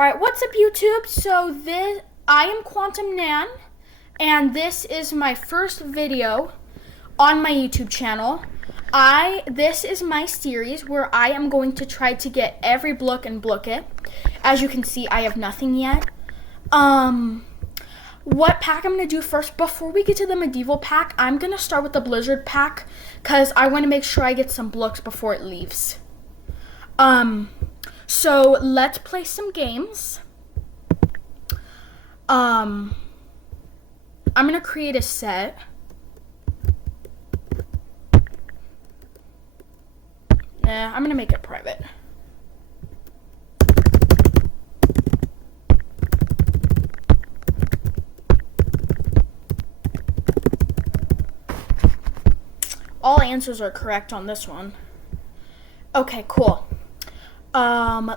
Alright, what's up YouTube? I am Quantum Nan, and this is my first video on my YouTube channel. This is my series where I am going to try to get every blook in Blooket. As you can see, I have nothing yet. What pack I'm going to do first, before we get to the medieval pack, I'm going to start with the blizzard pack, because I want to make sure I get some blooks before it leaves. So let's play some games. I'm gonna create a set. I'm gonna make it private. All answers are correct on this one. Okay, cool.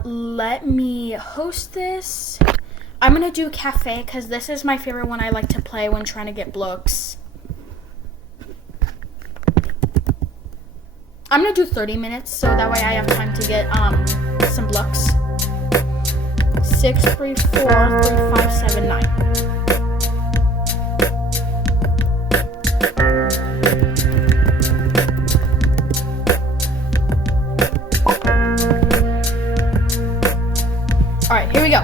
Let me host this. I'm gonna do cafe because this is my favorite one I like to play when trying to get blooks. I'm gonna do 30 minutes so that way I have time to get some blooks. 6, 3, 4, 3, 5, 7, 9. Alright, here we go.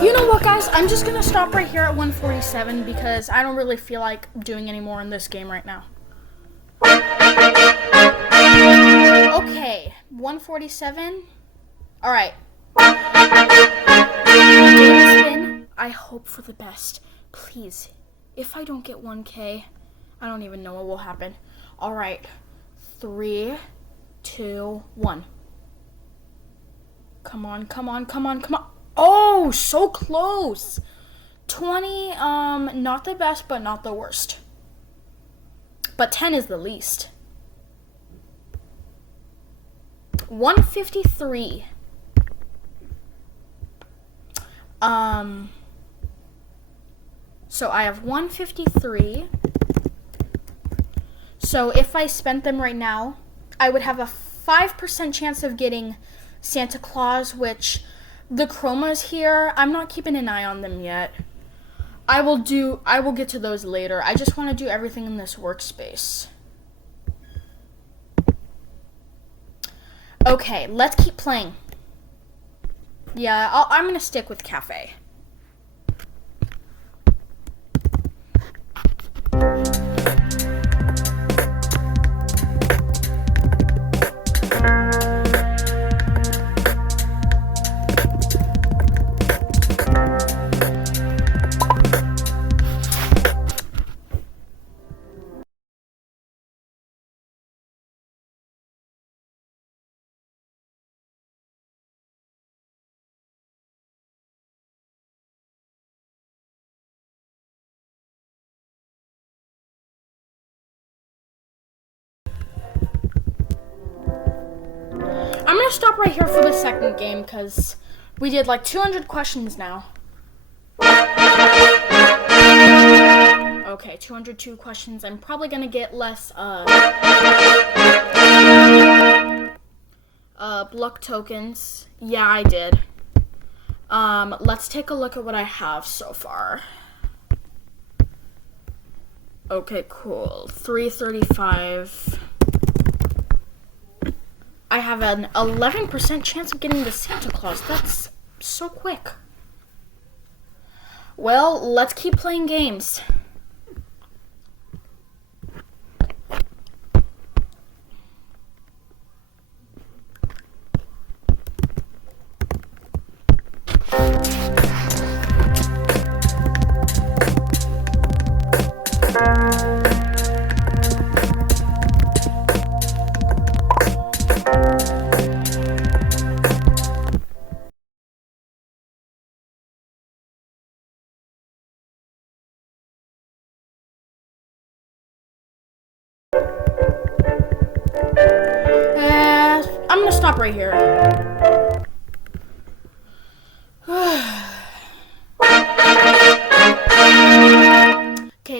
You know what, guys? I'm just gonna stop right here at 147 because I don't really feel like doing any more in this game right now. Okay, 147. Alright. Spin. I hope for the best. Please. If I don't get 1K, I don't even know what will happen. Alright. 3, 2, 1. Come on, come on, come on, come on. Oh, so close. 20, not the best, but not the worst. But 10 is the least. 153. So I have 153. So if I spent them right now, I would have a 5% chance of getting Santa Claus, which the chromas here, I'm not keeping an eye on them yet. I will get to those later. I just want to do everything in this workspace. Okay, let's keep playing. Yeah, I'm going to stick with cafe. I'm going to stop right here for the second game because we did like 200 questions now. Okay, 202 questions. I'm probably going to get less block tokens. Yeah, I did. Let's take a look at what I have so far. Okay, cool. 335. I have an 11% chance of getting the Santa Claus. That's so quick. Well, let's keep playing games. I'm gonna stop right here.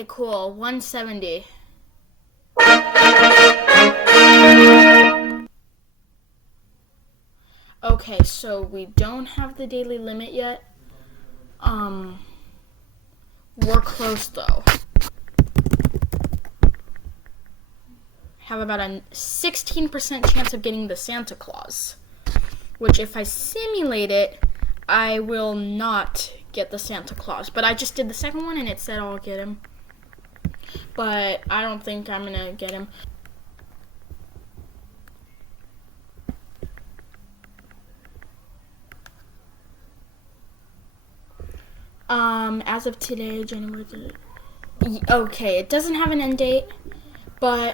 Okay, cool. 170. Okay, so we don't have the daily limit yet. We're close though. Have about a 16% chance of getting the Santa Claus. Which if I simulate it, I will not get the Santa Claus. But I just did the second one and it said I'll get him. But I don't think I'm gonna get him. As of today, January 3rd. Okay, it doesn't have an end date, but,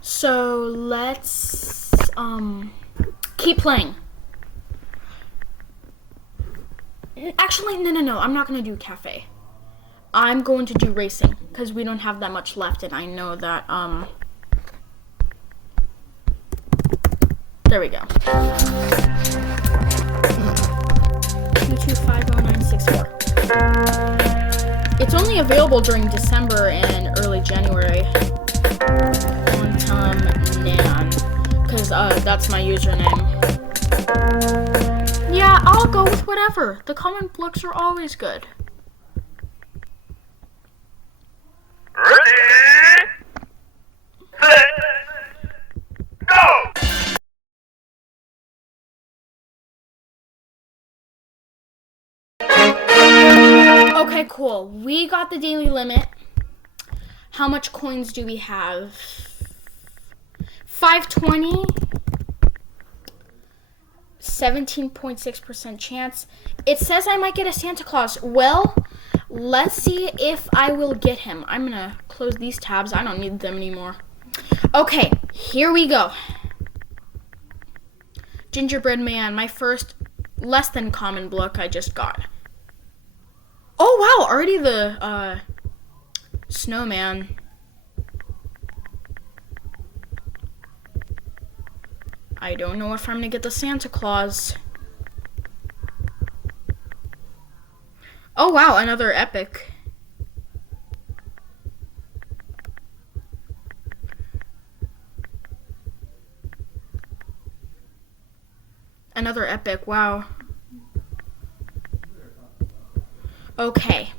so let's, keep playing. Actually, no, I'm not gonna do cafe. I'm going to do racing, because we don't have that much left, and I know that, there we go. 2250964. It's only available during December and early January. Quantum Nan, because that's my username. Yeah, I'll go with whatever. The common blooks are always good. Ready, set, go! Okay, cool. We got the daily limit. How much coins do we have? 520. 17.6% chance. It says I might get a Santa Claus. Well, let's see if I will get him. I'm gonna close these tabs. I don't need them anymore. Okay, here we go. Gingerbread Man, my first less than common blook I just got. Oh wow, already the snowman. I don't know if I'm gonna get the Santa Claus. Oh wow, another epic. Another epic, wow. Okay.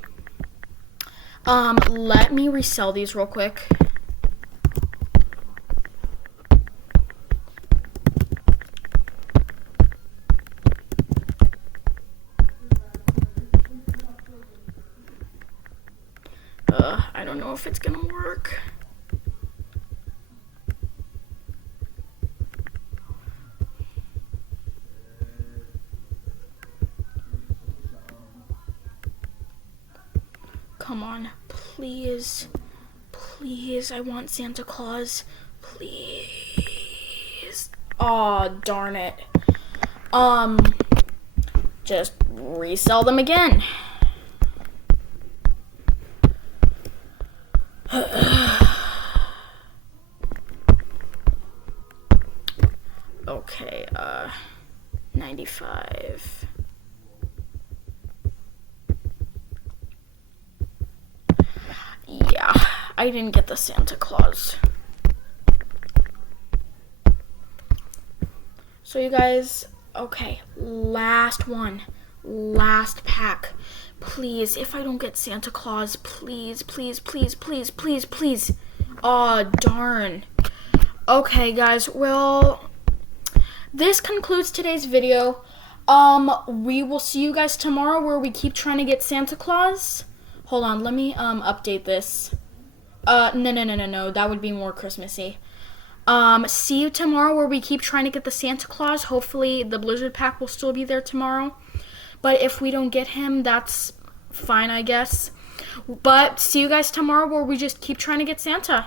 Let me resell these real quick. I don't know if it's gonna work. Come on, please. Please, I want Santa Claus. Please. Aw, darn it. Just resell them again. Okay, 95. Yeah, I didn't get the Santa Claus. So you guys, okay, last one, last pack. Please, if I don't get Santa Claus, please, please, please, please, please, please. Aw, darn. Okay, guys, well, this concludes today's video. We will see you guys tomorrow where we keep trying to get Santa Claus. Hold on, let me, update this. No, that would be more Christmassy. See you tomorrow where we keep trying to get the Santa Claus. Hopefully the Blizzard pack will still be there tomorrow. But if we don't get him, that's fine, I guess. But see you guys tomorrow where we just keep trying to get Santa.